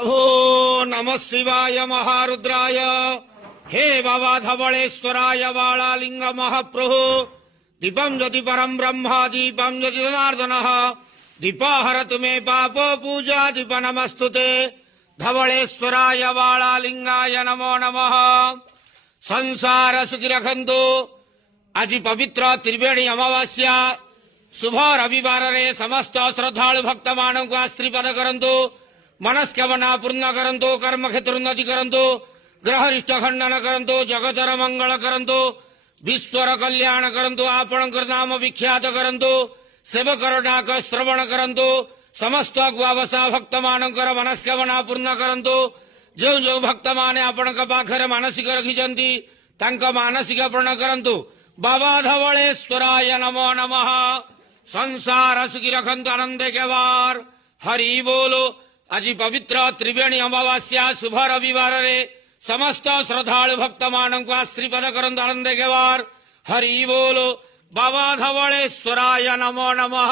ओम नमः शिवाय महारुद्राय हे बाबा धवलेश्वराय बालालिंग महाप्रभु दीपम ज्योति परम ब्रह्म दीपम ज्योति जनार्दन दीपहरतु मे पाप पूजा दीप नमस्तुते धवलेश्वराय बालालिंगाय नमो नमः। संसार सुखी रखंतु। आज पवित्र त्रिवेणी अमावास्या शुभ रविवार रे समस्त श्रद्धालु भक्त मानव को आशीर्वाद करंतु। मनस्कामना पूर्ण करंतु। कर्म क्षेत्र उन्नति करंतु। ग्रह रिष्ट खंडन करंतु। जगतर मंगल करंतु। विश्वर कल्याण करंतु। आपणकर नाम विख्यात करंतु। सेवकर डाक श्रवण करंतु। समस्त गुआवसा भक्त मानकर मनस्कामना पूर्ण करंतु। जो जो भक्त माने आपण पाखरे मानसिक रखिजंती तांका मानसिक पूर्ण करंतु। बाबा धवलेश्वराय नमो नमः। संसार सुखी रखंतु आनंद केवार हरि बोलो। आज पवित्र त्रिवेणी अमावास्या शुभ रविवार रे समस्त श्रद्धालु भक्त मानव को आशीर्वाद करंतु आनंद केवार हरि बोलो। बाबा धवलेश्वराय नमो नमः।